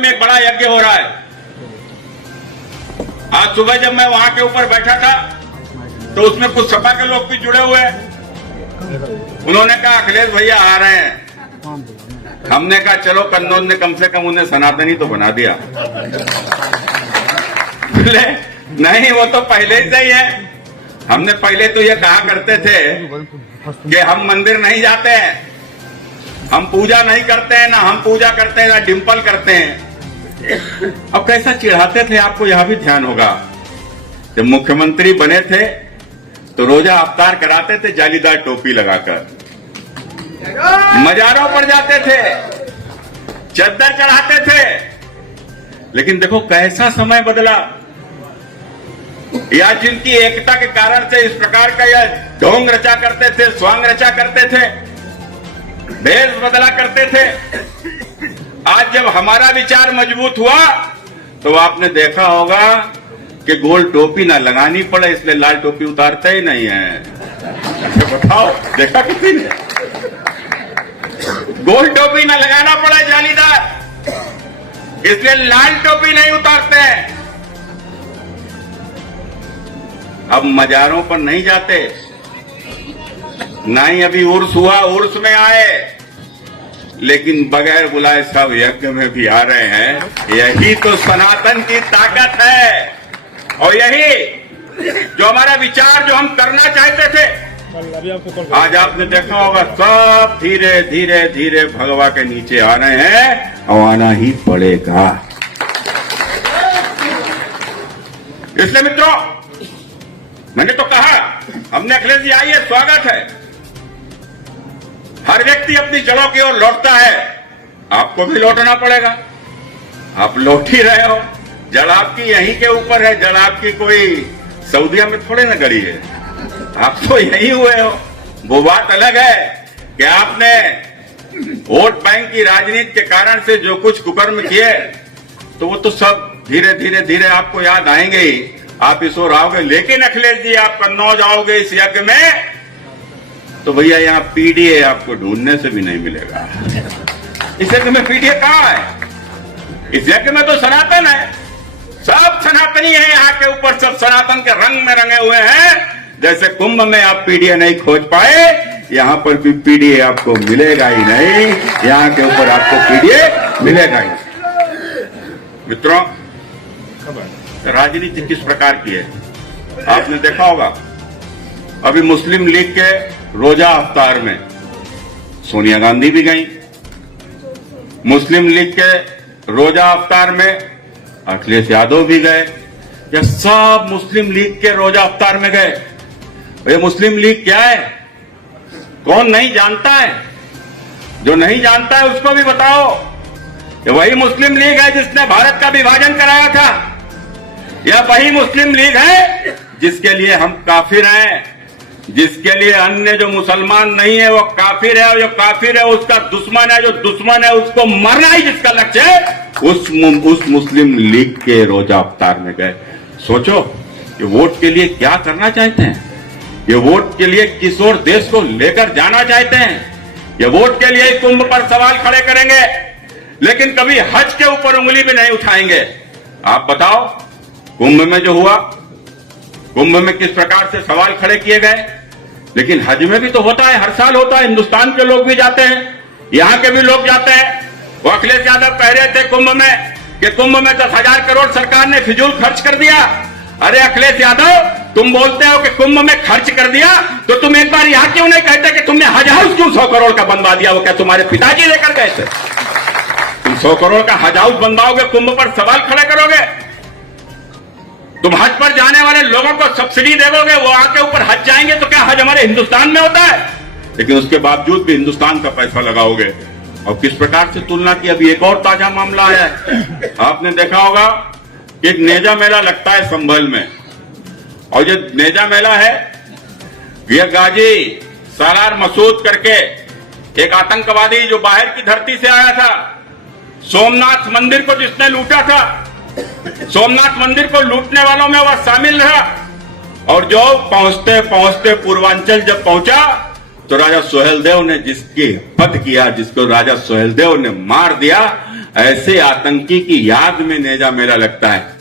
में एक बड़ा यज्ञ हो रहा है। आज सुबह जब मैं वहां के ऊपर बैठा था तो उसमें कुछ सपा के लोग भी जुड़े हुए हैं। उन्होंने कहा अखिलेश भैया आ रहे हैं। हमने कहा चलो कन्नौज ने कम से कम उन्हें सनातनी तो बना दिया। बोले नहीं, वो तो पहले ही सही है। हमने पहले तो ये कहा करते थे कि हम मंदिर नहीं जाते हैं, हम पूजा नहीं करते हैं, ना हम पूजा करते हैं ना डिंपल करते हैं। अब कैसा चिढ़ाते थे आपको यह भी ध्यान होगा। जब मुख्यमंत्री बने थे तो रोजा अफ्तार कराते थे जालीदार टोपी लगाकर, मजारों पर जाते थे, चद्दर चढ़ाते थे। लेकिन देखो कैसा समय बदला। या जिनकी एकता के कारण से इस प्रकार का यह ढोंग रचा करते थे, स्वांग रचा करते थे, भेष बदला करते थे, आज जब हमारा विचार मजबूत हुआ तो आपने देखा होगा कि गोल टोपी ना लगानी पड़े, इसलिए लाल टोपी उतारते ही नहीं है। बताओ, देखा किसी ने? गोल टोपी ना लगाना पड़े जालीदार, इसलिए लाल टोपी नहीं उतारते हैं। अब मजारों पर नहीं जाते, ना ही अभी उर्स हुआ, उर्स में आए, लेकिन बगैर बुलाए सब यज्ञ में भी आ रहे हैं। यही तो सनातन की ताकत है, और यही जो हमारा विचार जो हम करना चाहते थे, आज आपने देखा होगा सब धीरे धीरे धीरे भगवा के नीचे आ रहे हैं, और आना ही पड़ेगा। इसलिए मित्रों, मैंने तो कहा, हमने अखिलेश जी आइए, स्वागत है। हर व्यक्ति अपनी जड़ों की ओर लौटता है, आपको भी लौटना पड़ेगा। आप लौट ही रहे हो, जड़ आपकी यहीं के ऊपर है, जड़ आपकी कोई सऊदिया में थोड़े न गड़ी है, आप तो यहीं हुए हो। वो बात अलग है कि आपने वोट बैंक की राजनीति के कारण से जो कुछ कुकर्म किए, तो वो तो सब धीरे धीरे धीरे आपको याद आएंगे ही, आप इस ओर आओगे। लेकिन अखिलेश जी, आप कन्नौज आओगे इस यज्ञ में, तो भैया यहाँ पीडीए आपको ढूंढने से भी नहीं मिलेगा। इस यज्ञ में पीडीए कहाँ है? इस यज्ञ में तो सनातन है, सब सनातनी है यहाँ के ऊपर, सब सनातन के रंग में रंगे हुए हैं। जैसे कुंभ में आप पीडीए नहीं खोज पाए, यहाँ पर भी पीडीए आपको मिलेगा ही नहीं, यहाँ के ऊपर आपको पीडीए मिलेगा ही नहीं। मित्रों, राजनीति किस प्रकार की है आपने देखा होगा। अभी मुस्लिम लीग के रोजा अफ्तार में सोनिया गांधी भी गई, मुस्लिम लीग के रोजा अफ्तार में अखिलेश यादव भी गए, या सब मुस्लिम लीग के रोजा अफ्तार में गए। ये मुस्लिम लीग क्या है? कौन नहीं जानता है? जो नहीं जानता है उसको भी बताओ। ये वही मुस्लिम लीग है जिसने भारत का विभाजन कराया था, यह वही मुस्लिम लीग है जिसके लिए हम काफिर हैं, जिसके लिए अन्य जो मुसलमान नहीं है वो काफिर है, और जो काफिर है उसका दुश्मन है, जो दुश्मन है उसको मरना ही जिसका लक्ष्य है, उस मुस्लिम लीग के रोजा अफ्तार में गए। सोचो, ये वोट के लिए क्या करना चाहते हैं, ये वोट के लिए किस ओर देश को लेकर जाना चाहते हैं, ये वोट के लिए कुंभ पर सवाल खड़े करेंगे, लेकिन कभी हज के ऊपर उंगली भी नहीं उठाएंगे। आप बताओ, कुंभ में जो हुआ, कुंभ में किस प्रकार से सवाल खड़े किए गए, लेकिन हज में भी तो होता है, हर साल होता है, हिंदुस्तान के लोग भी जाते हैं, यहाँ के भी लोग जाते हैं। वो अखिलेश यादव कह रहे थे कुंभ में कि कुंभ में 10,000 करोड़ सरकार ने फिजूल खर्च कर दिया। अरे अखिलेश यादव, तुम बोलते हो कि कुंभ में खर्च कर दिया, तो तुम एक बार यहाँ क्यों नहीं कहते कि तुमने हज हाउस क्यों 100 करोड़ का बनवा दिया? वो क्या तुम्हारे पिताजी लेकर गए थे? तुम 100 करोड़ का हज हाउस बनवाओगे, कुंभ पर सवाल खड़े करोगे? तुम हज पर जाने वाले लोगों को सब्सिडी देवोगे, वो आके ऊपर हज जाएंगे, तो क्या हज हमारे हिंदुस्तान में होता है? लेकिन उसके बावजूद भी हिंदुस्तान का पैसा लगाओगे। और किस प्रकार से तुलना की, अभी एक और ताजा मामला आया है, आपने देखा होगा, एक नेजा मेला लगता है संभल में, और जो नेजा मेला है यह गाजी सालार मसूद करके एक आतंकवादी जो बाहर की धरती से आया था, सोमनाथ मंदिर को जिसने लूटा था, सोमनाथ मंदिर को लूटने वालों में वह शामिल रहा। और जो पहुंचते पहुंचते पूर्वांचल जब पहुंचा तो राजा सोहेलदेव ने जिसकी हत्या किया, जिसको राजा सोहेलदेव ने मार दिया, ऐसे आतंकी की याद में नेजा मेला लगता है।